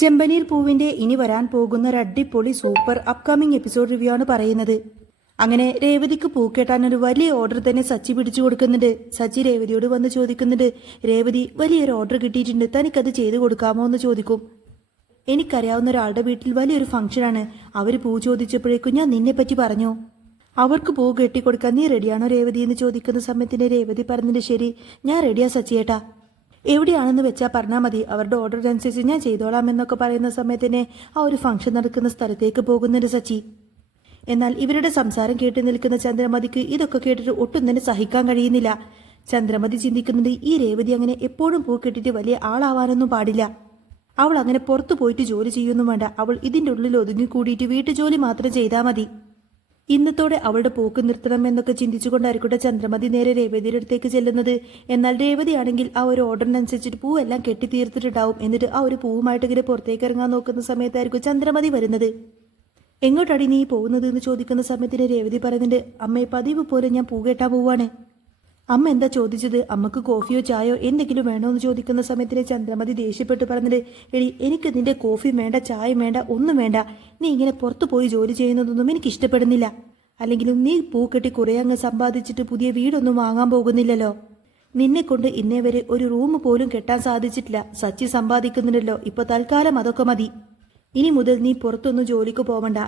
ചെമ്പനീർ പൂവിന്റെ ഇനി വരാൻ പോകുന്ന ഒരു അടിപൊളി സൂപ്പർ അപ്കമിംഗ് എപ്പിസോഡ് റിവ്യൂ ആണ് പറയുന്നത്. അങ്ങനെ രേവതിക്ക് പൂക്കെട്ടാൻ ഒരു വലിയ ഓർഡർ തന്നെ സച്ചി പിടിച്ചു കൊടുക്കുന്നുണ്ട്. സച്ചി രേവതിയോട് വന്ന് ചോദിക്കുന്നുണ്ട്, രേവതി വലിയൊരു ഓർഡർ കിട്ടിയിട്ടുണ്ട്, തനിക്കത് ചെയ്തു കൊടുക്കാമോ എന്ന് ചോദിക്കും. എനിക്കറിയാവുന്ന ഒരാളുടെ വീട്ടിൽ വലിയൊരു ഫംഗ്ഷനാണ്, അവർ പൂ ചോദിച്ചപ്പോഴേക്കും ഞാൻ നിന്നെ പറ്റി പറഞ്ഞു. അവർക്ക് പൂ കെട്ടിക്കൊടുക്കാൻ നീ റെഡിയാണോ രേവതി എന്ന് ചോദിക്കുന്ന സമയത്തിന് രേവതി പറഞ്ഞിട്ട് ശരി, ഞാൻ റെഡിയാ സച്ചിയേട്ടാ, എവിടെയാണെന്ന് വെച്ചാൽ പറഞ്ഞാൽ മതി, അവരുടെ ഓർഡർ അനുസരിച്ച് ഞാൻ ചെയ്തോളാം എന്നൊക്കെ പറയുന്ന സമയത്തിന് ആ ഒരു ഫംഗ്ഷൻ നടക്കുന്ന സ്ഥലത്തേക്ക് പോകുന്നുണ്ട് സച്ചി. എന്നാൽ ഇവരുടെ സംസാരം കേട്ട് നിൽക്കുന്ന ചന്ദ്രമതിക്ക് ഇതൊക്കെ കേട്ടിട്ട് ഒട്ടും തന്നെ സഹിക്കാൻ കഴിയുന്നില്ല. ചന്ദ്രമതി ചിന്തിക്കുന്നത് ഈ രേവതി അങ്ങനെ എപ്പോഴും പൂ കെട്ടിട്ട് വലിയ ആളാവാനൊന്നും പാടില്ല. അവൾ അങ്ങനെ പുറത്തു പോയിട്ട് ജോലി ചെയ്യൊന്നും വേണ്ട, അവൾ ഇതിൻ്റെ ഉള്ളിൽ ഒതുങ്ങി കൂടിയിട്ട് വീട്ടുജോലി മാത്രം ചെയ്താൽ മതി. ഇന്നത്തോടെ അവളുടെ പോക്ക് നിർത്തണം എന്നൊക്കെ ചിന്തിച്ചുകൊണ്ടായിരിക്കട്ടെ ചന്ദ്രമതി നേരെ രേവതിയുടെ അടുത്തേക്ക് ചെല്ലുന്നത്. എന്നാൽ രേവതിയാണെങ്കിൽ ആ ഒരു ഓർഡറിനനുസരിച്ചിട്ട് പൂവെല്ലാം കെട്ടിത്തീർത്തിട്ടുണ്ടാവും. എന്നിട്ട് ആ ഒരു പൂവുമായിട്ട് ഇങ്ങനെ പുറത്തേക്ക് ഇറങ്ങാൻ നോക്കുന്ന സമയത്തായിരിക്കും ചന്ദ്രമതി വരുന്നത്. എങ്ങോട്ടാടി നീ പോകുന്നത് എന്ന് ചോദിക്കുന്ന സമയത്തിന് രേവതി പറയുന്നുണ്ട്, അമ്മയെ പതിവ് പോലെ ഞാൻ പൂ കെട്ടാൻ പോവാണ്. അമ്മ എന്താ ചോദിച്ചത്, അമ്മക്ക് കോഫിയോ ചായയോ എന്തെങ്കിലും വേണോ എന്ന് ചോദിക്കുന്ന സമയത്തിന് ചന്ദ്രമതി ദേഷ്യപ്പെട്ട് പറഞ്ഞിട്ട്, എടി എനിക്ക് നിന്റെ കോഫിയും വേണ്ട ചായയും വേണ്ട ഒന്നും വേണ്ട, നീ ഇങ്ങനെ പുറത്തു പോയി ജോലി ചെയ്യുന്നതൊന്നും എനിക്ക് ഇഷ്ടപ്പെടുന്നില്ല. അല്ലെങ്കിലും നീ പൂ കെട്ടി കുറേ അങ്ങ് സമ്പാദിച്ചിട്ട് പുതിയ വീടൊന്നും വാങ്ങാൻ പോകുന്നില്ലല്ലോ. നിന്നെ കൊണ്ട് ഇന്നേ വരെ ഒരു റൂം പോലും കെട്ടാൻ സാധിച്ചിട്ടില്ല. സച്ചി സമ്പാദിക്കുന്നുണ്ടല്ലോ, ഇപ്പൊ തൽക്കാലം അതൊക്കെ മതി. ഇനി മുതൽ നീ പുറത്തൊന്നും ജോലിക്ക് പോവണ്ട,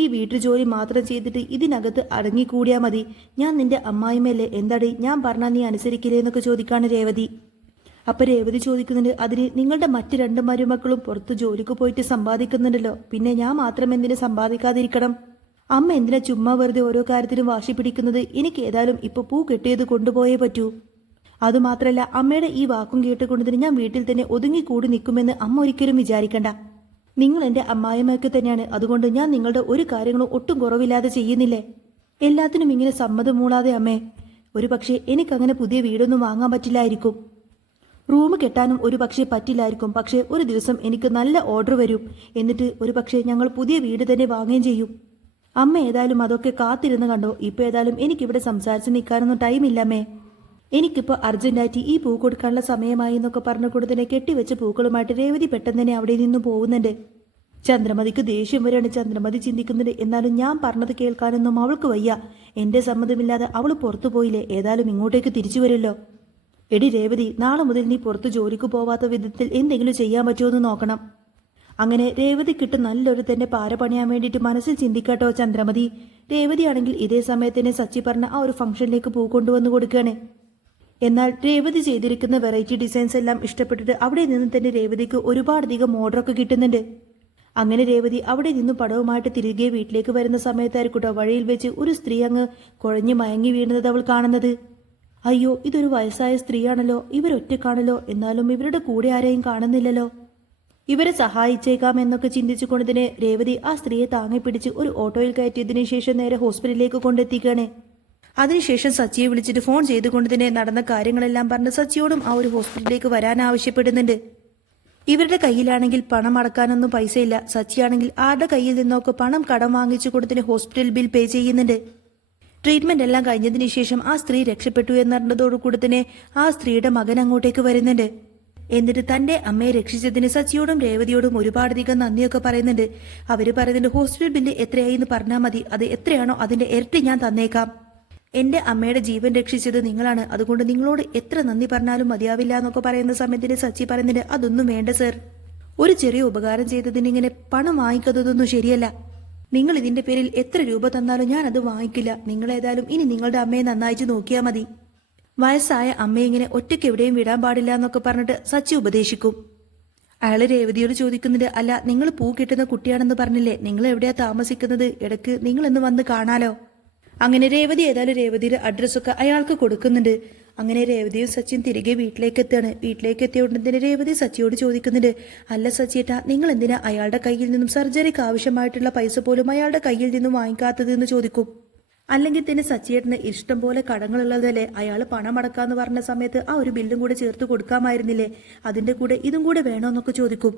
ഈ വീട്ടുജോലി മാത്രം ചെയ്തിട്ട് ഇതിനകത്ത് അടങ്ങിക്കൂടിയാൽ മതി. ഞാൻ നിന്റെ അമ്മായിമല്ലേ, എന്താടി ഞാൻ പറഞ്ഞാൽ നീ അനുസരിക്കില്ലേ എന്നൊക്കെ ചോദിക്കാണ് രേവതി. അപ്പൊ രേവതി ചോദിക്കുന്നുണ്ട്, അതിന് നിങ്ങളുടെ മറ്റ് രണ്ട് മരുമക്കളും പുറത്ത് ജോലിക്ക് പോയിട്ട് സമ്പാദിക്കുന്നുണ്ടല്ലോ, പിന്നെ ഞാൻ മാത്രം എന്തിനു സമ്പാദിക്കാതിരിക്കണം? അമ്മ എന്തിനാ ചുമ്മാ വെറുതെ ഓരോ കാര്യത്തിനും വാശി പിടിക്കുന്നത്? എനിക്ക് ഏതായാലും ഇപ്പൊ പൂ കെട്ടിയത് കൊണ്ടുപോയേ പറ്റൂ. അതുമാത്രല്ല, അമ്മയുടെ ഈ വാക്കും കേട്ടുകൊണ്ടതിന് ഞാൻ വീട്ടിൽ തന്നെ ഒതുങ്ങിക്കൂടി നിൽക്കുമെന്ന് അമ്മ ഒരിക്കലും വിചാരിക്കണ്ട. നിങ്ങൾ എൻ്റെ അമ്മായിമ്മയൊക്കെ തന്നെയാണ്, അതുകൊണ്ട് ഞാൻ നിങ്ങളുടെ ഒരു കാര്യങ്ങളും ഒട്ടും കുറവില്ലാതെ ചെയ്യുന്നില്ലേ. എല്ലാത്തിനും ഇങ്ങനെ സമ്മതം മൂളാതെ അമ്മേ. ഒരു പക്ഷേ എനിക്കങ്ങനെ പുതിയ വീടൊന്നും വാങ്ങാൻ പറ്റില്ലായിരിക്കും, റൂം കെട്ടാനും ഒരു പക്ഷേ പറ്റില്ലായിരിക്കും. പക്ഷേ ഒരു ദിവസം എനിക്ക് നല്ല ഓർഡർ വരും, എന്നിട്ട് ഒരു പക്ഷേ ഞങ്ങൾ പുതിയ വീട് തന്നെ വാങ്ങുകയും ചെയ്യും. അമ്മ ഏതായാലും അതൊക്കെ കാത്തിരുന്ന് കണ്ടോ. ഇപ്പൊ ഏതായാലും എനിക്കിവിടെ സംസാരിച്ച് നിൽക്കാനൊന്നും ടൈമില്ല അമ്മേ. എനിക്കിപ്പോൾ അർജന്റായിട്ട് ഈ പൂ കൊടുക്കാനുള്ള സമയമായി എന്നൊക്കെ പറഞ്ഞുകൊണ്ട് തന്നെ കെട്ടിവെച്ച പൂക്കളുമായിട്ട് രേവതി പെട്ടെന്ന് തന്നെ അവിടെ നിന്ന് പോകുന്നുണ്ട്. ചന്ദ്രമതിക്ക് ദേഷ്യം വരെയാണ്. ചന്ദ്രമതി ചിന്തിക്കുന്നുണ്ട്, എന്നാലും ഞാൻ പറഞ്ഞത് കേൾക്കാനൊന്നും അവൾക്ക് വയ്യ. എന്റെ സമ്മതമില്ലാതെ അവൾ പുറത്തു പോയില്ലേ, ഏതായാലും ഇങ്ങോട്ടേക്ക് തിരിച്ചു വരുമല്ലോ. എടി രേവതി, നാളെ മുതൽ നീ പുറത്ത് ജോലിക്ക് പോവാത്ത വിധത്തിൽ എന്തെങ്കിലും ചെയ്യാൻ പറ്റുമോ എന്ന് നോക്കണം. അങ്ങനെ രേവതിക്കിട്ട് നല്ലൊരു തന്നെ പാര പണിയാൻ വേണ്ടിയിട്ട് മനസ്സിൽ ചിന്തിക്കാട്ടോ ചന്ദ്രമതി. രേവതിയാണെങ്കിൽ ഇതേ സമയത്ത് സച്ചി പറഞ്ഞ ആ ഒരു ഫംഗ്ഷനിലേക്ക് പൂ കൊണ്ടുവന്ന് കൊടുക്കുകയാണ്. എന്നാൽ രേവതി ചെയ്തിരിക്കുന്ന വെറൈറ്റി ഡിസൈൻസ് എല്ലാം ഇഷ്ടപ്പെട്ടിട്ട് അവിടെ നിന്ന് തന്നെ രേവതിക്ക് ഒരുപാടധികം ഓർഡറൊക്കെ കിട്ടുന്നുണ്ട്. അങ്ങനെ രേവതി അവിടെ നിന്നും പടവുമായിട്ട് തിരികെ വീട്ടിലേക്ക് വരുന്ന സമയത്തായിരിക്കട്ടോ വഴിയിൽ വെച്ച് ഒരു സ്ത്രീ അങ്ങ് കുഴഞ്ഞു മയങ്ങി വീഴുന്നത് അവൾ കാണുന്നത്. അയ്യോ, ഇതൊരു വയസ്സായ സ്ത്രീയാണല്ലോ, ഇവരൊറ്റക്കാണല്ലോ, എന്നാലും ഇവരുടെ കൂടെ ആരെയും കാണുന്നില്ലല്ലോ. ഇവരെ സഹായിച്ചേക്കാം എന്നൊക്കെ ചിന്തിച്ചുകൊണ്ട് തന്നെ രേവതി ആ സ്ത്രീയെ താങ്ങി പിടിച്ച് ഒരു ഓട്ടോയിൽ കയറ്റിയതിനു ശേഷം നേരെ ഹോസ്പിറ്റലിലേക്ക് കൊണ്ടെത്തിക്കുകയാണ്. അതിനുശേഷം സച്ചിയെ വിളിച്ചിട്ട് ഫോൺ ചെയ്തുകൊണ്ട് തന്നെ നടന്ന കാര്യങ്ങളെല്ലാം പറഞ്ഞ് സച്ചിയോടും ആ ഒരു ഹോസ്പിറ്റലിലേക്ക് വരാൻ ആവശ്യപ്പെടുന്നുണ്ട്. ഇവരുടെ കയ്യിലാണെങ്കിൽ പണം അടക്കാനൊന്നും പൈസയില്ല. സച്ചിയാണെങ്കിൽ ആരുടെ കയ്യിൽ നിന്നൊക്കെ പണം കടം വാങ്ങിച്ചു കൊടുത്തിന് ഹോസ്പിറ്റൽ ബിൽ പേ ചെയ്യുന്നുണ്ട്. ട്രീറ്റ്മെന്റ് എല്ലാം കഴിഞ്ഞതിന് ശേഷം ആ സ്ത്രീ രക്ഷപ്പെട്ടു എന്നറിഞ്ഞതോടുകൂടി തന്നെ ആ സ്ത്രീയുടെ മകൻ അങ്ങോട്ടേക്ക് വരുന്നുണ്ട്. എന്നിട്ട് തന്റെ അമ്മയെ രക്ഷിച്ചതിന് സച്ചിയോടും രേവതിയോടും ഒരുപാടധികം നന്ദിയൊക്കെ പറയുന്നുണ്ട്. അവര് പറയുന്നുണ്ട്, ഹോസ്പിറ്റൽ ബില്ല് എത്രയായി എന്ന് പറഞ്ഞാൽ മതി, അത് എത്രയാണോ അതിന്റെ ഇരട്ടി ഞാൻ തന്നേക്കാം. എന്റെ അമ്മയുടെ ജീവൻ രക്ഷിച്ചത് നിങ്ങളാണ്, അതുകൊണ്ട് നിങ്ങളോട് എത്ര നന്ദി പറഞ്ഞാലും മതിയാവില്ല എന്നൊക്കെ പറയുന്ന സമയത്തിന് സച്ചി പറയുന്നുണ്ട്, അതൊന്നും വേണ്ട സർ, ഒരു ചെറിയ ഉപകാരം ചെയ്തതിന് ഇങ്ങനെ പണം വാങ്ങിക്കുന്നതൊന്നും ശരിയല്ല. നിങ്ങൾ ഇതിന്റെ പേരിൽ എത്ര രൂപ തന്നാലും ഞാൻ അത് വാങ്ങിക്കില്ല. നിങ്ങൾ ഏതായാലും ഇനി നിങ്ങളുടെ അമ്മയെ നന്നായിട്ട് നോക്കിയാൽ മതി. വയസ്സായ അമ്മയെ ഇങ്ങനെ ഒറ്റയ്ക്ക് എവിടെയും വിടാൻ പാടില്ല എന്നൊക്കെ പറഞ്ഞിട്ട് സച്ചി ഉപദേശിക്കും. അയാള് രേവതിയോട് ചോദിക്കുന്നുണ്ട്, അല്ല നിങ്ങൾ പൂ കിട്ടുന്ന കുട്ടിയാണെന്ന് പറഞ്ഞില്ലേ, നിങ്ങൾ എവിടെയാ താമസിക്കുന്നത്, ഇടയ്ക്ക് നിങ്ങളൊന്ന് വന്ന് കാണാലോ. അങ്ങനെ രേവതി ഏതായാലും രേവതിയുടെ അഡ്രസ്സൊക്കെ അയാൾക്ക് കൊടുക്കുന്നുണ്ട്. അങ്ങനെ രേവതിയും സച്ചിയും തിരികെ വീട്ടിലേക്ക് എത്തുകയാണ്. വീട്ടിലേക്ക് എത്തിയ ഉടനെ തന്നെ രേവതി സച്ചിയോട് ചോദിക്കുന്നുണ്ട്, അല്ല സച്ചിയേട്ടാ, നിങ്ങൾ എന്തിനാ അയാളുടെ കയ്യിൽ നിന്നും സർജറിക്ക് ആവശ്യമായിട്ടുള്ള പൈസ പോലും അയാളുടെ കയ്യിൽ നിന്നും വാങ്ങിക്കാത്തത് എന്ന് ചോദിക്കും. അല്ലെങ്കിൽ തന്നെ സച്ചിയേട്ടന് ഇഷ്ടം പോലെ കടങ്ങളുള്ളതല്ലേ, അയാൾ പണം അടക്കാന്ന് പറഞ്ഞ സമയത്ത് ആ ഒരു ബില്ലും കൂടെ ചേർത്ത് കൊടുക്കാമായിരുന്നില്ലേ, അതിന്റെ കൂടെ ഇതും കൂടെ വേണോന്നൊക്കെ ചോദിക്കും.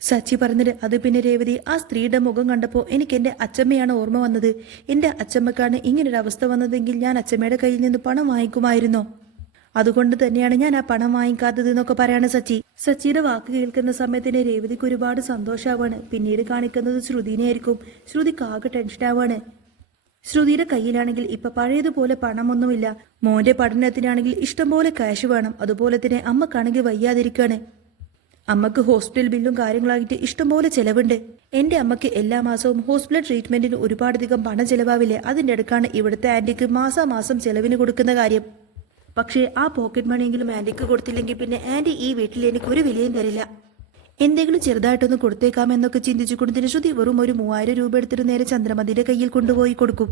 സച്ചി പറഞ്ഞത്, അത് പിന്നെ രേവതി, ആ സ്ത്രീയുടെ മുഖം കണ്ടപ്പോൾ എനിക്ക് എൻ്റെ അച്ചമ്മയാണ് ഓർമ്മ വന്നത്. എൻ്റെ അച്ചമ്മക്കാണ് ഇങ്ങനൊരു അവസ്ഥ വന്നതെങ്കിൽ ഞാൻ അച്ചമ്മയുടെ കയ്യിൽ നിന്ന് പണം വാങ്ങിക്കുമായിരുന്നോ? അതുകൊണ്ട് തന്നെയാണ് ഞാൻ ആ പണം വാങ്ങിക്കാത്തത് എന്നൊക്കെ പറയാണ് സച്ചി. സച്ചിയുടെ വാക്ക് കേൾക്കുന്ന സമയത്തിന് രേവതിക്ക് ഒരുപാട് സന്തോഷാവാണ്. പിന്നീട് കാണിക്കുന്നത് ശ്രുതിനെ ആയിരിക്കും. ശ്രുതിക്ക് ആകെ ടെൻഷനാവാണ്. ശ്രുതിയുടെ കയ്യിലാണെങ്കിൽ ഇപ്പൊ പഴയതുപോലെ പണമൊന്നുമില്ല. മോന്റെ പഠനത്തിനാണെങ്കിൽ ഇഷ്ടംപോലെ ക്യാഷ് വേണം. അതുപോലെ തന്നെ അമ്മക്കാണെങ്കിൽ വയ്യാതിരിക്കാണ്. അമ്മക്ക് ഹോസ്പിറ്റൽ ബില്ലും കാര്യങ്ങളായിട്ട് ഇഷ്ടംപോലെ ചെലവുണ്ട്. എന്റെ അമ്മക്ക് എല്ലാ മാസവും ഹോസ്പിറ്റൽ ട്രീറ്റ്മെന്റിന് ഒരുപാടധികം പണം ചെലവാവില്ലേ, അതിന്റെ അടുക്കാണ് ഇവിടുത്തെ ആന്റിക്ക് മാസാമാസം ചെലവിന് കൊടുക്കുന്ന കാര്യം. പക്ഷേ ആ പോക്കറ്റ് മണിയെങ്കിലും ആന്റിക്ക് കൊടുത്തില്ലെങ്കിൽ പിന്നെ ആന്റി ഈ വീട്ടിൽ എനിക്ക് ഒരു വിലയും തരില്ല. എന്തെങ്കിലും ചെറുതായിട്ടൊന്ന് കൊടുത്തേക്കാമെന്നൊക്കെ ചിന്തിച്ചു കൊടുത്തിന് ശ്രുതി വെറും ഒരു 3000 രൂപ എടുത്തിട്ട് നേരെ ചന്ദ്രമതിയുടെ കയ്യിൽ കൊണ്ടുപോയി കൊടുക്കും.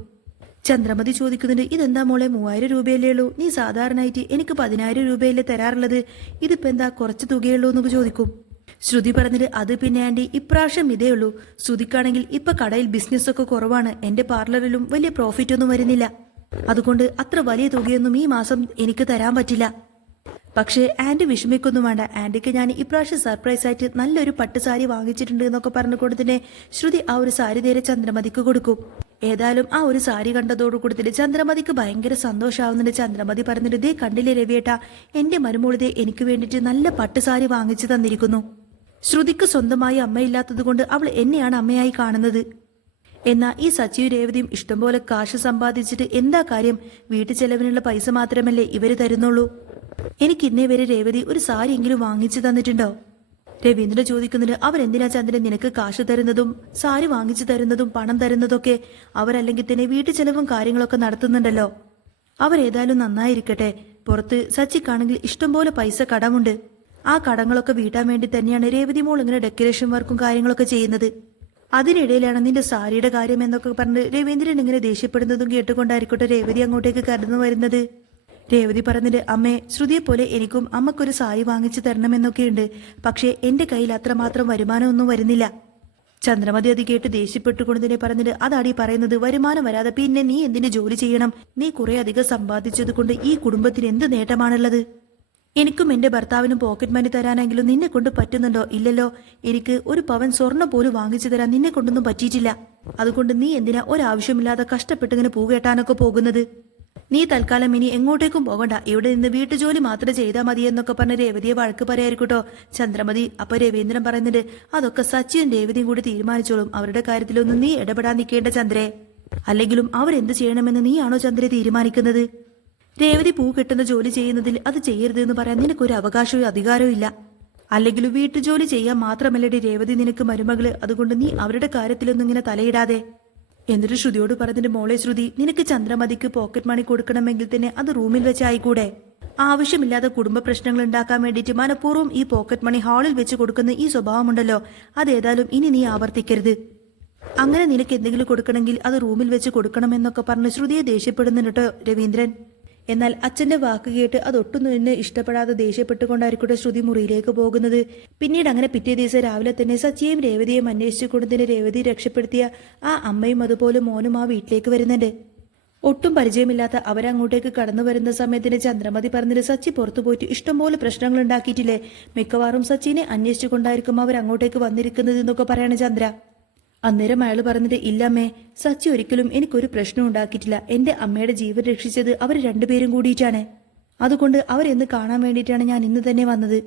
ചന്ദ്രമതി ചോദിക്കുന്നുണ്ട്, ഇതെന്താ മോളെ 3000 രൂപയല്ലേ ഉള്ളൂ? നീ സാധാരണയായിട്ട് എനിക്ക് 10000 രൂപയല്ലേ തരാറുള്ളത്, ഇതിപ്പോ എന്താ കുറച്ച് തുകയുള്ളൂ എന്നൊക്കെ ചോദിക്കും. ശ്രുതി പറഞ്ഞിട്ട്, അത് പിന്നെ ആന്റി ഇപ്രാവശ്യം ഇതേ ഉള്ളൂ. ശ്രുതിക്കാണെങ്കിൽ ഇപ്പൊ കടയിൽ ബിസിനസ് ഒക്കെ കുറവാണ്. എന്റെ പാർലറിലും വലിയ പ്രോഫിറ്റ് ഒന്നും വരുന്നില്ല. അതുകൊണ്ട് അത്ര വലിയ തുകയൊന്നും ഈ മാസം എനിക്ക് തരാൻ പറ്റില്ല. പക്ഷേ ആന്റി വിഷമിക്കൊന്നും വേണ്ട, ആന്റിക്ക് ഞാൻ ഇപ്രാവശ്യം സർപ്രൈസ് ആയിട്ട് നല്ലൊരു പട്ട് സാരി വാങ്ങിച്ചിട്ടുണ്ട് എന്നൊക്കെ പറഞ്ഞുകൊണ്ട് തന്നെ ശ്രുതി ആ ഒരു സാരി നേരെ ചന്ദ്രമതിക്ക് കൊടുക്കും. ഏതായാലും ആ ഒരു സാരി കണ്ടതോടുകൂടി തന്നെ ചന്ദ്രമതിക്ക് ഭയങ്കര സന്തോഷമാവുന്നുണ്ട്. ചന്ദ്രമതി പറഞ്ഞിട്ട്, ദേ കണ്ടില്ലേ രവിയേട്ടാ, എന്റെ മരുമോളിതേ എനിക്ക് വേണ്ടിയിട്ട് നല്ല പട്ട് സാരി വാങ്ങിച്ചു തന്നിരിക്കുന്നു. ശ്രുതിക്ക് സ്വന്തമായി അമ്മയില്ലാത്തത് കൊണ്ട് അവൾ എന്നെയാണ് അമ്മയായി കാണുന്നത്. എന്നാ ഈ സച്ചിയും രേവതിയും ഇഷ്ടംപോലെ കാശ് സമ്പാദിച്ചിട്ട് എന്താ കാര്യം? വീട്ടു ചെലവിനുള്ള പൈസ മാത്രമല്ലേ ഇവര് തരുന്നുള്ളൂ. എനിക്ക് ഇന്നേ വരെ രേവതി ഒരു സാരി എങ്കിലും വാങ്ങിച്ചു തന്നിട്ടുണ്ടോ? രവീന്ദ്രൻ ചോദിക്കുന്നുണ്ട്, അവരെന്തിനാ ചന്ദ്രൻ നിനക്ക് കാശ് തരുന്നതും സാരി വാങ്ങിച്ചു തരുന്നതും പണം തരുന്നതൊക്കെ? അവരല്ലെങ്കിൽ തന്നെ വീട്ടു ചെലവും കാര്യങ്ങളൊക്കെ നടത്തുന്നുണ്ടല്ലോ. അവരേതായാലും നന്നായിരിക്കട്ടെ. പുറത്ത് സച്ചിക്കാണെങ്കിൽ ഇഷ്ടംപോലെ പൈസ കടമുണ്ട്. ആ കടങ്ങളൊക്കെ വീട്ടാൻ വേണ്ടി തന്നെയാണ് രേവതി മോൾ ഇങ്ങനെ ഡെക്കറേഷൻ വർക്കും കാര്യങ്ങളൊക്കെ ചെയ്യുന്നത്. അതിനിടയിലാണ് നിന്റെ സാരിയുടെ കാര്യം എന്നൊക്കെ പറഞ്ഞ് രവീന്ദ്രൻ ഇങ്ങനെ ദേഷ്യപ്പെടുന്നതും കേട്ടുകൊണ്ടായിരിക്കട്ടെ രേവതി അങ്ങോട്ടേക്ക് കടന്നു വരുന്നത്. രേവതി പറഞ്ഞിട്ട്, അമ്മേ, ശ്രുതിയെ പോലെ എനിക്കും അമ്മക്കൊരു സാരി വാങ്ങിച്ചു തരണമെന്നൊക്കെയുണ്ട്. പക്ഷേ എന്റെ കയ്യിൽ അത്രമാത്രം വരുമാനമൊന്നും വരുന്നില്ല. ചന്ദ്രമതി അത് കേട്ട് ദേഷ്യപ്പെട്ടുകൊണ്ട് തന്നെ പറഞ്ഞിട്ട്, അതാടി പറയുന്നത്, വരുമാനം വരാതെ പിന്നെ നീ എന്തിന് ജോലി ചെയ്യണം? നീ കുറെ അധികം സമ്പാദിച്ചത് കൊണ്ട് ഈ കുടുംബത്തിന് എന്ത് നേട്ടമാണുള്ളത്? എനിക്കും എന്റെ ഭർത്താവിനും പോക്കറ്റ് മണി തരാനെങ്കിലും നിന്നെ കൊണ്ട് പറ്റുന്നുണ്ടോ? ഇല്ലല്ലോ. എനിക്ക് ഒരു പവൻ സ്വർണ്ണം പോലും വാങ്ങിച്ചു തരാൻ നിന്നെ കൊണ്ടൊന്നും പറ്റിയിട്ടില്ല. അതുകൊണ്ട് നീ എന്തിനാ ഒരാവശ്യമില്ലാതെ കഷ്ടപ്പെട്ടിങ്ങനെ പൂകേട്ടാനൊക്കെ പോകുന്നത്? നീ തൽക്കാലം ഇനി എങ്ങോട്ടേക്കും പോകണ്ട, ഇവിടെ നിന്ന് വീട്ടുജോലി മാത്രം ചെയ്താൽ മതി എന്നൊക്കെ പറഞ്ഞ് രേവതിയെ വഴക്ക് പറയായിരിക്കട്ടോ ചന്ദ്രമതി. അപ്പൊ രവീന്ദ്രൻ പറയുന്നുണ്ട്, അതൊക്കെ സച്ചിയും രേവതിയും കൂടി തീരുമാനിച്ചോളും. അവരുടെ കാര്യത്തിലൊന്നും നീ ഇടപെടാൻ നിൽക്കേണ്ട ചന്ദ്രേ. അല്ലെങ്കിലും അവരെന്ത് ചെയ്യണമെന്ന് നീയാണോ ചന്ദ്രയെ തീരുമാനിക്കുന്നത്? രേവതി പൂ കെട്ടുന്ന ജോലി ചെയ്യുന്നതിൽ അത് ചെയ്യരുത് എന്ന് പറയാൻ നിനക്കൊരു അവകാശവും അധികാരവും ഇല്ല. അല്ലെങ്കിലും വീട്ടുജോലി ചെയ്യാൻ മാത്രമല്ലടി രേവതി നിനക്ക് മരുമകള്. അതുകൊണ്ട് നീ അവരുടെ കാര്യത്തിലൊന്നും ഇങ്ങനെ തലയിടാതെ. എന്നിട്ട് ശ്രുതിയോട് പറഞ്ഞിട്ട്, മോളെ ശ്രുതി, നിനക്ക് ചന്ദ്രമതിക്ക് പോക്കറ്റ് മണി കൊടുക്കണമെങ്കിൽ തന്നെ അത് റൂമിൽ വെച്ചായിക്കൂടെ? ആവശ്യമില്ലാതെ കുടുംബ പ്രശ്നങ്ങൾ ഉണ്ടാക്കാൻ വേണ്ടിയിട്ട് മനഃപൂർവ്വം ഈ പോക്കറ്റ് മണി ഹാളിൽ വെച്ച് കൊടുക്കുന്ന ഈ സ്വഭാവമുണ്ടല്ലോ, അതേതായാലും ഇനി നീ ആവർത്തിക്കരുത്. അങ്ങനെ നിനക്ക് എന്തെങ്കിലും കൊടുക്കണമെങ്കിൽ അത് റൂമിൽ വെച്ച് കൊടുക്കണമെന്നൊക്കെ പറഞ്ഞ് ശ്രുതിയെ ദേഷ്യപ്പെടുന്നുണ്ട് കേട്ടോ രവീന്ദ്രൻ. എന്നാൽ അച്ഛന്റെ വാക്ക് കേട്ട് അതൊട്ടും തന്നെ ഇഷ്ടപ്പെടാതെ ദേഷ്യപ്പെട്ടുകൊണ്ടായിരിക്കട്ടെ ശ്രുതി മുറിയിലേക്ക് പോകുന്നത്. പിന്നീട് അങ്ങനെ പിറ്റേ ദിവസം രാവിലെ തന്നെ സച്ചിയെയും രേവതിയെയും അന്വേഷിച്ചുകൊണ്ട് തന്നെ രേവതി രക്ഷപ്പെടുത്തിയ ആ അമ്മയും അതുപോലെ മോനും ആ വീട്ടിലേക്ക് വരുന്നുണ്ട്. ഒട്ടും പരിചയമില്ലാത്ത അവരങ്ങോട്ടേക്ക് കടന്നു വരുന്ന സമയത്തിന് ചന്ദ്രമതി പറഞ്ഞിട്ട്, സച്ചി പുറത്തു പോയിട്ട് ഇഷ്ടംപോലെ പ്രശ്നങ്ങൾ ഉണ്ടാക്കിയിട്ടില്ലേ? മിക്കവാറും സച്ചിനെ അന്വേഷിച്ചുകൊണ്ടായിരിക്കും അവരങ്ങോട്ടേക്ക് വന്നിരിക്കുന്നത് എന്നൊക്കെ പറയാണ് ചന്ദ്ര. അന്നേരം അയാൾ പറഞ്ഞിട്ട്, ഇല്ലമ്മേ, സച്ചി ഒരിക്കലും എനിക്കൊരു പ്രശ്നം ഉണ്ടാക്കിയിട്ടില്ല. എന്റെ അമ്മയുടെ ജീവൻ രക്ഷിച്ചത് അവർ രണ്ടുപേരും കൂടിയിട്ടാണ്. അതുകൊണ്ട് അവരെന്ന് കാണാൻ വേണ്ടിയിട്ടാണ് ഞാൻ ഇന്ന് തന്നെ വന്നത്.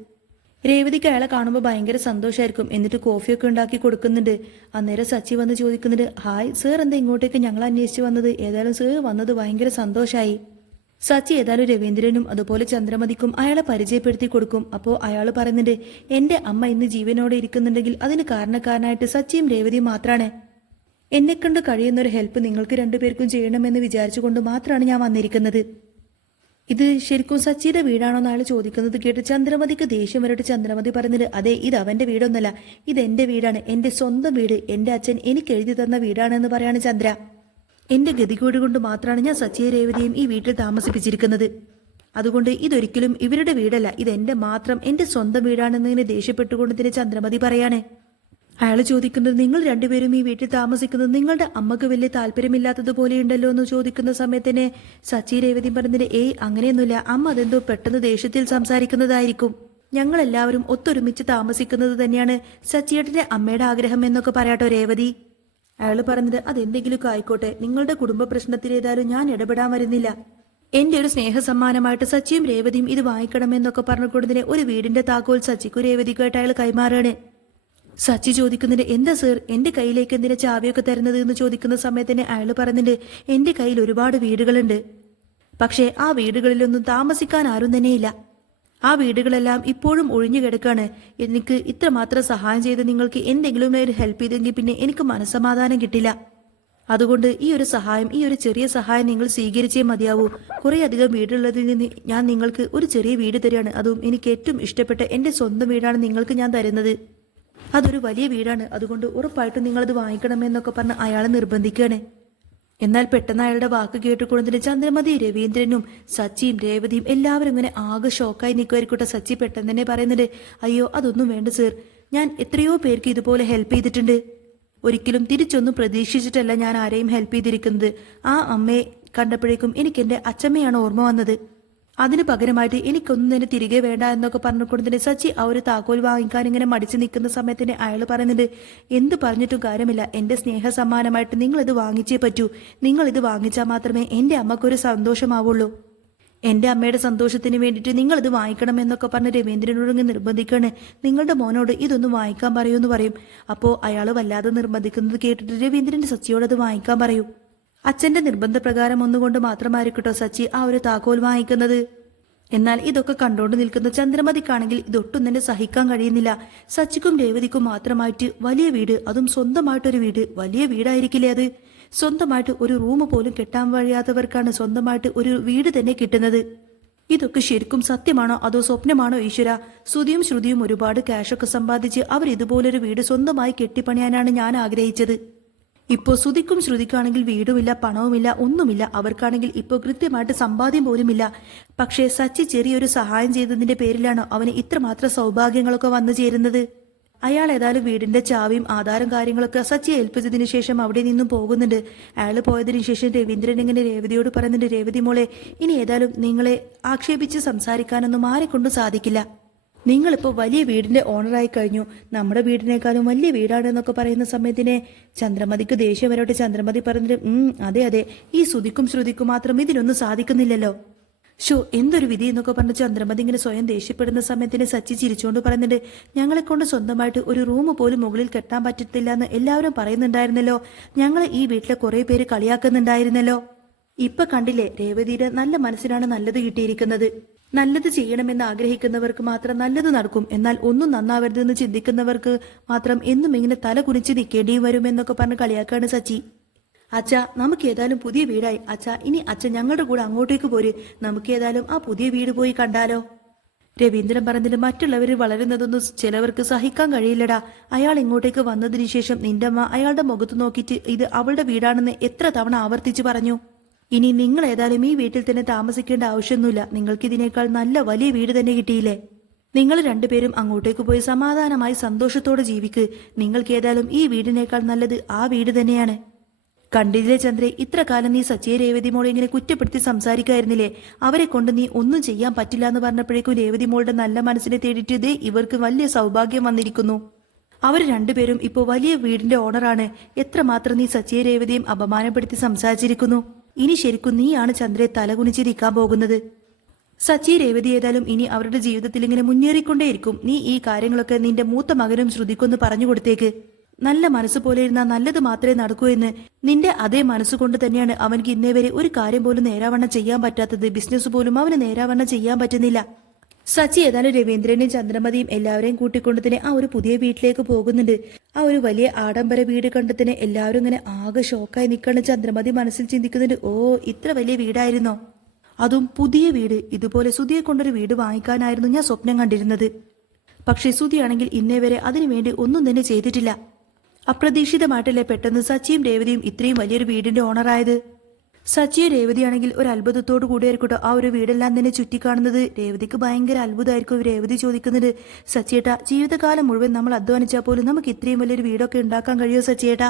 രേവതിക്ക് അയാളെ കാണുമ്പോൾ ഭയങ്കര സന്തോഷമായിരിക്കും. എന്നിട്ട് കോഫിയൊക്കെ ഉണ്ടാക്കി കൊടുക്കുന്നുണ്ട്. അന്നേരം സച്ചി വന്ന് ചോദിക്കുന്നുണ്ട്, ഹായ് സർ, എന്താ ഇങ്ങോട്ടേക്ക് ഞങ്ങൾ അന്വേഷിച്ച് വന്നത്? ഏതായാലും സർ വന്നത് ഭയങ്കര സന്തോഷമായി. സച്ചി ഏതായാലും രവീന്ദ്രനും അതുപോലെ ചന്ദ്രമതിക്കും അയാളെ പരിചയപ്പെടുത്തി കൊടുക്കും. അപ്പോൾ അയാൾ പറയുന്നുണ്ട്, എന്റെ അമ്മ ഇന്ന് ജീവനോടെ ഇരിക്കുന്നുണ്ടെങ്കിൽ അതിന് കാരണക്കാരനായിട്ട് സച്ചിയും രേവതിയും മാത്രമാണ്. എന്നെക്കൊണ്ട് കഴിയുന്നൊരു ഹെൽപ്പ് നിങ്ങൾക്ക് രണ്ടുപേർക്കും ചെയ്യണമെന്ന് വിചാരിച്ചുകൊണ്ട് മാത്രമാണ് ഞാൻ വന്നിരിക്കുന്നത്. ഇത് ശരിക്കും സച്ചിയുടെ വീടാണോ എന്ന് അയാൾ ചോദിക്കുന്നത് കേട്ട് ചന്ദ്രമതിക്ക് ദേഷ്യം വരട്ട് ചന്ദ്രമതി പറഞ്ഞിട്ട്, അതെ, ഇത് അവന്റെ വീടൊന്നല്ല, ഇതെന്റെ വീടാണ്, എന്റെ സ്വന്തം വീട്, എന്റെ അച്ഛൻ എനിക്ക് എഴുതി തന്ന വീടാണെന്ന് പറയാണ് ചന്ദ്ര. എന്റെ ഗതികേട് കൊണ്ട് മാത്രമാണ് ഞാൻ സച്ചിയെ രേവതിയും ഈ വീട്ടിൽ താമസിപ്പിച്ചിരിക്കുന്നത്. അതുകൊണ്ട് ഇതൊരിക്കലും ഇവരുടെ വീടല്ല, ഇതെന്റെ മാത്രം എന്റെ സ്വന്തം വീടാണെന്നിങ്ങനെ ദേഷ്യപ്പെട്ടുകൊണ്ട് തന്നെ ചന്ദ്രമതി പറയാണ്. അയാൾ ചോദിക്കുന്നത്, നിങ്ങൾ രണ്ടുപേരും ഈ വീട്ടിൽ താമസിക്കുന്നത് നിങ്ങളുടെ അമ്മക്ക് വലിയ താല്പര്യമില്ലാത്തതുപോലെയുണ്ടല്ലോ എന്ന് ചോദിക്കുന്ന സമയത്തന്നെ സച്ചി രേവതിയും പറഞ്ഞിട്ട്, ഏയ് അങ്ങനെയൊന്നുമില്ല, അമ്മ അതെന്തോ പെട്ടെന്ന് ദേഷ്യത്തിൽ സംസാരിക്കുന്നതായിരിക്കും. ഞങ്ങളെല്ലാവരും ഒത്തൊരുമിച്ച് താമസിക്കുന്നത് തന്നെയാണ് സച്ചിയേട്ടന്റെ അമ്മയുടെ ആഗ്രഹം എന്നൊക്കെ പറയാട്ടോ രേവതി. അയാൾ പറഞ്ഞത്, അതെന്തെങ്കിലുമൊക്കെ ആയിക്കോട്ടെ, നിങ്ങളുടെ കുടുംബ പ്രശ്നത്തിലേതായാലും ഞാൻ ഇടപെടാൻ വരുന്നില്ല. എന്റെ ഒരു സ്നേഹസമ്മാനമായിട്ട് സച്ചിയും രേവതിയും ഇത് വാങ്ങിക്കണമെന്നൊക്കെ പറഞ്ഞുകൊണ്ടതിന് ഒരു വീടിന്റെ താക്കോൽ സച്ചിക്കും രേവതിക്കുമായിട്ട് അയാൾ കൈമാറാണ്. സച്ചി ചോദിക്കുന്നുണ്ട്, എന്താ സർ എന്റെ കയ്യിലേക്ക് എന്തിനാ ചാവിയൊക്കെ തരുന്നത് എന്ന് ചോദിക്കുന്ന സമയത്തിന് അയാൾ പറയുന്നുണ്ട്, എന്റെ കയ്യിൽ ഒരുപാട് വീടുകളുണ്ട്, പക്ഷേ ആ വീടുകളിലൊന്നും താമസിക്കാൻ ആരും തന്നെയില്ല. ആ വീടുകളെല്ലാം ഇപ്പോഴും ഒഴിഞ്ഞു കിടക്കാണ്. എനിക്ക് ഇത്രമാത്രം സഹായം ചെയ്ത് നിങ്ങൾക്ക് എന്തെങ്കിലും ഒരു ഹെൽപ്പ് ചെയ്തെങ്കിൽ പിന്നെ എനിക്ക് മനസ്സമാധാനം കിട്ടില്ല. അതുകൊണ്ട് ഈ ഒരു സഹായം, ഈ ഒരു ചെറിയ സഹായം നിങ്ങൾ സ്വീകരിച്ചേ മതിയാവൂ. കുറേ അധികം വീടുള്ളതിൽ നിന്ന് ഞാൻ നിങ്ങൾക്ക് ഒരു ചെറിയ വീട് തരികയാണ്. അതും എനിക്ക് ഏറ്റവും ഇഷ്ടപ്പെട്ട എൻ്റെ സ്വന്തം വീടാണ് നിങ്ങൾക്ക് ഞാൻ തരുന്നത്. അതൊരു വലിയ വീടാണ്, അതുകൊണ്ട് ഉറപ്പായിട്ടും നിങ്ങളത് വാങ്ങിക്കണമെന്നൊക്കെ പറഞ്ഞ് അയാളെ നിർബന്ധിക്കുകയാണ്. എന്നാൽ പെട്ടെന്ന് അയാളുടെ വാക്ക് കേട്ടുകൊണ്ടതിന് ചന്ദ്രമതി, രവീന്ദ്രനും സച്ചിയും രേവതിയും എല്ലാവരും ഇങ്ങനെ ആകെ ഷോക്കായി നിൽക്കുമായിരിക്കട്ടെ. സച്ചി പെട്ടെന്ന് തന്നെ പറയുന്നുണ്ട്, അയ്യോ അതൊന്നും വേണ്ട സർ, ഞാൻ എത്രയോ പേർക്ക് ഇതുപോലെ ഹെൽപ്പ് ചെയ്തിട്ടുണ്ട്. ഒരിക്കലും തിരിച്ചൊന്നും പ്രതീക്ഷിച്ചിട്ടല്ല ഞാൻ ആരെയും ഹെൽപ്പ് ചെയ്തിരിക്കുന്നത്. ആ അമ്മയെ കണ്ടപ്പോഴേക്കും എനിക്ക് എൻ്റെ അച്ചമ്മയാണ് ഓർമ്മ വന്നത്. അതിന് പകരമായിട്ട് എനിക്കൊന്നും തന്നെ തിരികെ വേണ്ട എന്നൊക്കെ പറഞ്ഞുകൊണ്ടതിന് സച്ചി ആ ഒരു താക്കോൽ വാങ്ങിക്കാൻ ഇങ്ങനെ മടിച്ചു നിൽക്കുന്ന സമയത്തിന് അയാൾ പറയുന്നുണ്ട്, എന്ത് പറഞ്ഞിട്ടും കാര്യമില്ല, എൻ്റെ സ്നേഹ സമ്മാനമായിട്ട് നിങ്ങളിത് വാങ്ങിച്ചേ പറ്റൂ. നിങ്ങളിത് വാങ്ങിച്ചാൽ മാത്രമേ എൻ്റെ അമ്മക്കൊരു സന്തോഷമാവുള്ളൂ. എൻ്റെ അമ്മയുടെ സന്തോഷത്തിന് വേണ്ടിയിട്ട് നിങ്ങളിത് വാങ്ങിക്കണം എന്നൊക്കെ പറഞ്ഞ് രവീന്ദ്രനോട് നിർബന്ധിക്കാണ്. നിങ്ങളുടെ മോനോട് ഇതൊന്നും വാങ്ങിക്കാൻ പറയൂന്ന് പറയും. അപ്പോൾ അയാൾ വല്ലാതെ നിർബന്ധിക്കുന്നത് കേട്ടിട്ട് രവീന്ദ്രൻ്റെ സച്ചിയോട് അത് വാങ്ങിക്കാൻ പറയും. അച്ഛൻ്റെ നിർബന്ധപ്രകാരം ഒന്നുകൊണ്ട് മാത്രമായിരിക്കട്ടോ സച്ചി ആ ഒരു താക്കോൽ വാങ്ങിക്കുന്നത്. എന്നാൽ ഇതൊക്കെ കണ്ടോണ്ട് നിൽക്കുന്ന ചന്ദ്രമതിക്കാണെങ്കിൽ ഇതൊട്ടും തന്നെ സഹിക്കാൻ കഴിയുന്നില്ല. സച്ചിക്കും രേവതിക്കും മാത്രമായിട്ട് വലിയ വീട്, അതും സ്വന്തമായിട്ടൊരു വീട്, വലിയ വീടായിരിക്കില്ലേ അത്? സ്വന്തമായിട്ട് ഒരു റൂം പോലും കെട്ടാൻ കഴിയാത്തവർക്കാണ് സ്വന്തമായിട്ട് ഒരു വീട് തന്നെ കിട്ടുന്നത്. ഇതൊക്കെ ശരിക്കും സത്യമാണോ അതോ സ്വപ്നമാണോ ഈശ്വര? ശ്രുതിയും ശ്രുതിയും ഒരുപാട് ക്യാഷൊക്കെ സമ്പാദിച്ച് അവർ ഇതുപോലൊരു വീട് സ്വന്തമായി കെട്ടിപ്പണിയാനാണ് ഞാൻ ആഗ്രഹിച്ചത്. ഇപ്പോൾ ശ്രുതിക്കും ശ്രുതിക്കാണെങ്കിൽ വീടുമില്ല, പണവുമില്ല, ഒന്നുമില്ല. അവർക്കാണെങ്കിൽ ഇപ്പോൾ കൃത്യമായിട്ട് സമ്പാദ്യം പോലുമില്ല. പക്ഷേ സച്ചി ചെറിയൊരു സഹായം ചെയ്തതിന്റെ പേരിലാണ് അവന് ഇത്രമാത്രം സൗഭാഗ്യങ്ങളൊക്കെ വന്നു ചേരുന്നത്. അയാൾ ഏതായാലും വീടിന്റെ ചാവിയും ആധാരം കാര്യങ്ങളൊക്കെ സച്ചിയെ ഏൽപ്പിച്ചതിന് ശേഷം അവിടെ നിന്നും പോകുന്നുണ്ട്. അയാൾ പോയതിനു ശേഷം രവീന്ദ്രൻ ഇങ്ങനെ രേവതിയോട് പറയുന്നുണ്ട്, രേവതി മോളെ, ഇനി ഏതായാലും നിങ്ങളെ ആക്ഷേപിച്ച് സംസാരിക്കാനൊന്നും ആരെക്കൊണ്ടും സാധിക്കില്ല. നിങ്ങളിപ്പോൾ വലിയ വീടിന്റെ ഓണറായി കഴിഞ്ഞു. നമ്മുടെ വീടിനേക്കാളും വലിയ വീടാണെന്നൊക്കെ പറയുന്ന സമയത്തിനെ ചന്ദ്രമതിക്ക് ദേഷ്യം വരോട്ട്. ചന്ദ്രമതി പറഞ്ഞിട്ട്, അതെ അതെ, ഈ ശ്രുതിക്കും ശ്രുതിക്കും മാത്രം ഇതിനൊന്നും സാധിക്കുന്നില്ലല്ലോ. എന്തൊരു വിധി എന്നൊക്കെ പറഞ്ഞ് ചന്ദ്രമതി ഇങ്ങനെ സ്വയം ദേഷ്യപ്പെടുന്ന സമയത്തിന് സച്ചി ചിരിച്ചുകൊണ്ട് പറയുന്നുണ്ട്, ഞങ്ങളെ കൊണ്ട് സ്വന്തമായിട്ട് ഒരു റൂം പോലും മുകളിൽ കെട്ടാൻ പറ്റത്തില്ല എന്ന് എല്ലാവരും പറയുന്നുണ്ടായിരുന്നല്ലോ. ഞങ്ങളെ ഈ വീട്ടിലെ കുറെ പേര് കളിയാക്കുന്നുണ്ടായിരുന്നല്ലോ. ഇപ്പൊ കണ്ടില്ലേ, രേവതിയുടെ നല്ല മനസ്സിനാണ് നല്ലത് കിട്ടിയിരിക്കുന്നത്. നല്ലത് ചെയ്യണമെന്ന് ആഗ്രഹിക്കുന്നവർക്ക് മാത്രം നല്ലത് നടക്കും. എന്നാൽ ഒന്നും നന്നാവരുതെന്ന് ചിന്തിക്കുന്നവർക്ക് മാത്രം എന്നും ഇങ്ങനെ തല കുനിച്ച് നിൽക്കേണ്ടിയും വരുമെന്നൊക്കെ പറഞ്ഞ് കളിയാക്കാണ് സച്ചി. അച്ഛ, നമുക്ക് ഏതായാലും പുതിയ വീടായി. അച്ഛ, ഇനി അച്ഛൻ ഞങ്ങളുടെ കൂടെ അങ്ങോട്ടേക്ക് പോര്. നമുക്ക് ഏതായാലും ആ പുതിയ വീട് പോയി കണ്ടാലോ? രവീന്ദ്രൻ പറഞ്ഞിട്ട്, മറ്റുള്ളവർ വളരുന്നതൊന്നും ചിലവർക്ക് സഹിക്കാൻ കഴിയില്ലടാ. അയാൾ ഇങ്ങോട്ടേക്ക് വന്നതിന് ശേഷം നിന്റെ അമ്മ അയാളുടെ മുഖത്ത് നോക്കിയിട്ട് ഇത് അവളുടെ വീടാണെന്ന് എത്ര തവണ ആവർത്തിച്ചു പറഞ്ഞു. ഇനി നിങ്ങൾ ഏതായാലും ഈ വീട്ടിൽ തന്നെ താമസിക്കേണ്ട ആവശ്യമൊന്നുമില്ല. നിങ്ങൾക്ക് ഇതിനേക്കാൾ നല്ല വലിയ വീട് തന്നെ കിട്ടിയില്ലേ? നിങ്ങൾ രണ്ടുപേരും അങ്ങോട്ടേക്ക് പോയി സമാധാനമായി സന്തോഷത്തോടെ ജീവിക്ക്. നിങ്ങൾക്ക് ഏതായാലും ഈ വീടിനേക്കാൾ നല്ലത് ആ വീട് തന്നെയാണ്. കണ്ടില്ലേ ചന്ദ്രേ, ഇത്ര കാലം നീ സച്ചിയെ രേവതി മോളെ ഇങ്ങനെ കുറ്റപ്പെടുത്തി സംസാരിക്കായിരുന്നില്ലേ? അവരെ കൊണ്ട് നീ ഒന്നും ചെയ്യാൻ പറ്റില്ല എന്ന് പറഞ്ഞപ്പോഴേക്കും രേവതി മോളുടെ നല്ല മനസ്സിനെ തേടിയിട്ട് ദേ ഇവർക്ക് വലിയ സൗഭാഗ്യം വന്നിരിക്കുന്നു. അവർ രണ്ടുപേരും ഇപ്പോൾ വലിയ വീടിന്റെ ഓണറാണ്. എത്രമാത്രം നീ സച്ചിയെ രേവതിയും അപമാനപ്പെടുത്തി സംസാരിച്ചിരിക്കുന്നു. ഇനി ശരിക്കും നീയാണ് ചന്ദ്രയെ തലകുനിച്ചിരിക്കാൻ പോകുന്നത്. സച്ചി രേവതി ഏതായാലും ഇനി അവരുടെ ജീവിതത്തിൽ ഇങ്ങനെ മുന്നേറിക്കൊണ്ടേയിരിക്കും. നീ ഈ കാര്യങ്ങളൊക്കെ നിന്റെ മൂത്ത മകനും ശ്രുതിക്കൊന്ന് പറഞ്ഞു കൊടുത്തേക്ക്. നല്ല മനസ്സ് പോലെ ഇരുന്നാൽ നല്ലത് മാത്രമേ നടക്കൂ എന്ന്. നിന്റെ അതേ മനസ്സുകൊണ്ട് തന്നെയാണ് അവൻക്ക് ഇന്നേ വരെ ഒരു കാര്യം പോലും നേരാവണ്ണം ചെയ്യാൻ പറ്റാത്തത്. ബിസിനസ് പോലും അവന് നേരാവണ്ണം ചെയ്യാൻ പറ്റുന്നില്ല. സച്ചി ഏതായാലും രവീന്ദ്രനെയും ചന്ദ്രമതിയും എല്ലാവരെയും കൂട്ടിക്കൊണ്ട് തന്നെ ആ ഒരു പുതിയ വീട്ടിലേക്ക് പോകുന്നുണ്ട്. ആ ഒരു വലിയ ആഡംബര വീട് കണ്ട് തന്നെ എല്ലാവരും ഇങ്ങനെ ആകെ ഷോക്കായി നിൽക്കണം. ചന്ദ്രമതി മനസ്സിൽ ചിന്തിക്കുന്നുണ്ട്, ഓ, ഇത്ര വലിയ വീടായിരുന്നോ? അതും പുതിയ വീട്. ഇതുപോലെ സുധിയെ കൊണ്ടൊരു വീട് വാങ്ങിക്കാനായിരുന്നു ഞാൻ സ്വപ്നം കണ്ടിരുന്നത്. പക്ഷേ സുധിയാണെങ്കിൽ ഇന്നേ വരെ അതിനുവേണ്ടി ഒന്നും തന്നെ ചെയ്തിട്ടില്ല. അപ്രതീക്ഷിതമായിട്ടല്ലേ പെട്ടെന്ന് സച്ചിയും രേവതിയും ഇത്രയും വലിയൊരു വീടിന്റെ ഓണറായത്. സച്ചിയും രേവതിയാണെങ്കിൽ ഒരു അത്ഭുതത്തോടു കൂടിയായിരിക്കട്ടോ ആ ഒരു വീടെല്ലാം തന്നെ ചുറ്റിക്കാണുന്നത്. രേവതിക്ക് ഭയങ്കര അത്ഭുതമായിരിക്കും. രേവതി ചോദിക്കുന്നത്, സച്ചിയേട്ടാ, ജീവിതകാലം മുഴുവൻ നമ്മൾ അധ്വാനിച്ചാൽ പോലും നമുക്ക് ഇത്രയും വലിയൊരു വീടൊക്കെ ഉണ്ടാക്കാൻ കഴിയുമോ സച്ചിയേട്ടാ?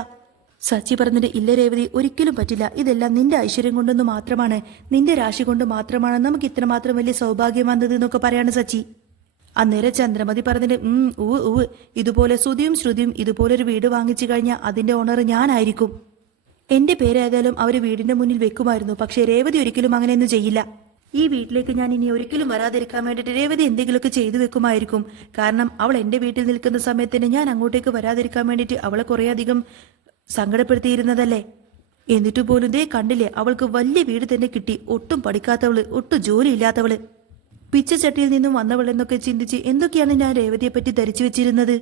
സച്ചി പറഞ്ഞിട്ട്, ഇല്ല രേവതി, ഒരിക്കലും പറ്റില്ല. ഇതെല്ലാം നിന്റെ ഐശ്വര്യം കൊണ്ടൊന്ന് മാത്രമാണ്, നിന്റെ രാശി കൊണ്ട് മാത്രമാണ് നമുക്ക് ഇത്രമാത്രം വലിയ സൗഭാഗ്യം വന്നത് എന്നൊക്കെ പറയാണ് സച്ചി. അന്നേരം ചന്ദ്രമതി പറഞ്ഞിട്ട്, ഇതുപോലെ ശ്രുതിയും ഇതുപോലൊരു വീട് വാങ്ങിച്ചു കഴിഞ്ഞാൽ അതിന്റെ ഓണർ ഞാനായിരിക്കും. എന്റെ പേരേതായാലും അവർ വീടിന്റെ മുന്നിൽ വെക്കുമായിരുന്നു. പക്ഷേ രേവതി ഒരിക്കലും അങ്ങനെയൊന്നും ചെയ്യില്ല. ഈ വീട്ടിലേക്ക് ഞാൻ ഇനി ഒരിക്കലും വരാതിരിക്കാൻ വേണ്ടിയിട്ട് രേവതി എന്തെങ്കിലുമൊക്കെ ചെയ്തു വെക്കുമായിരിക്കും. കാരണം അവൾ എന്റെ വീട്ടിൽ നിൽക്കുന്ന സമയത്തിന് ഞാൻ അങ്ങോട്ടേക്ക് വരാതിരിക്കാൻ വേണ്ടിയിട്ട് അവളെ കുറേയധികം സങ്കടപ്പെടുത്തിയിരുന്നതല്ലേ. എന്നിട്ട് പോലും ദേ കണ്ടില്ലേ, അവൾക്ക് വലിയ വീട് തന്നെ കിട്ടി. ഒട്ടും പഠിക്കാത്തവള്, ഒട്ടും ജോലിയില്ലാത്തവള്, പിച്ചച്ചട്ടിയിൽ നിന്നും വന്നവളെന്നൊക്കെ ചിന്തിച്ച് എന്തൊക്കെയാണ് ഞാൻ രേവതിയെ പറ്റി ധരിച്ചു വെച്ചിരുന്നത്.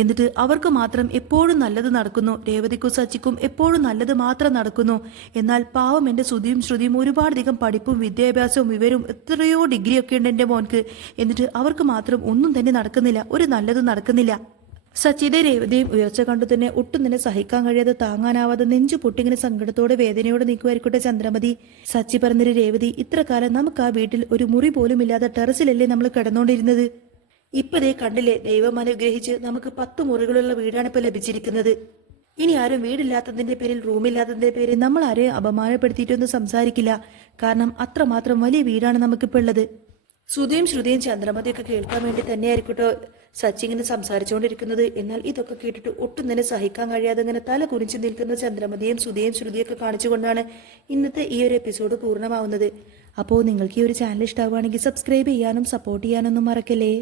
എന്നിട്ട് അവർക്ക് മാത്രം എപ്പോഴും നല്ലത് നടക്കുന്നു, രേവതിക്കും സച്ചിക്കും എപ്പോഴും നല്ലത് മാത്രം നടക്കുന്നു. എന്നാൽ പാവം എന്റെ ശ്രുതിയും ഒരുപാടധികം പഠിപ്പും വിദ്യാഭ്യാസവും വിവരവും എത്രയോ ഡിഗ്രിയൊക്കെ ഉണ്ട് എന്റെ മോൻക്ക്. എന്നിട്ട് അവർക്ക് മാത്രം ഒന്നും തന്നെ നടക്കുന്നില്ല, ഒരു നല്ലതും നടക്കുന്നില്ല. സച്ചിയുടെ രേവതിയും ഉയർച്ച കണ്ടു തന്നെ ഒട്ടും തന്നെ സഹിക്കാൻ കഴിയാതെ താങ്ങാനാവാതെ നെഞ്ചു പൊട്ടിങ്ങനെ സങ്കടത്തോടെ വേദനയോടെ നിൽക്കുമായിരിക്കട്ടെ ചന്ദ്രമതി. സച്ചി പറഞ്ഞൊരു രേവതി, ഇത്ര കാലം നമുക്ക് ആ വീട്ടിൽ ഒരു മുറി പോലും ഇല്ലാതെ ടെറസിലല്ലേ നമ്മൾ കിടന്നുകൊണ്ടിരുന്നത്. ഇപ്പതേ കണ്ടില്ലേ, ദൈവം അനുഗ്രഹിച്ച് നമുക്ക് 10 മുറികളുള്ള വീടാണ് ഇപ്പൊ ലഭിച്ചിരിക്കുന്നത്. ഇനി ആരും വീടില്ലാത്തതിന്റെ പേരിൽ, റൂമില്ലാത്തതിന്റെ പേരിൽ നമ്മൾ ആരെയും അപമാനപ്പെടുത്തിയിട്ടൊന്നും സംസാരിക്കില്ല. കാരണം അത്രമാത്രം വലിയ വീടാണ് നമുക്കിപ്പോൾ ഉള്ളത്. ശ്രുതിയും ചന്ദ്രമതിയൊക്കെ കേൾക്കാൻ വേണ്ടി തന്നെയായിരിക്കട്ടോ സച്ചി ഇങ്ങനെ സംസാരിച്ചുകൊണ്ടിരിക്കുന്നത്. എന്നാൽ ഇതൊക്കെ കേട്ടിട്ട് ഒട്ടും തന്നെ സഹിക്കാൻ കഴിയാതെ ഇങ്ങനെ തല കുനിച്ചു നിൽക്കുന്ന ചന്ദ്രമതിയും ശ്രുതിയൊക്കെ കാണിച്ചുകൊണ്ടാണ് ഇന്നത്തെ ഈ ഒരു എപ്പിസോഡ് പൂർണ്ണമാവുന്നത്. അപ്പോൾ നിങ്ങൾക്ക് ഈ ഒരു ചാനൽ ഇഷ്ടമാവുകയാണെങ്കിൽ സബ്സ്ക്രൈബ് ചെയ്യാനും സപ്പോർട്ട് ചെയ്യാനൊന്നും മറക്കല്ലേ.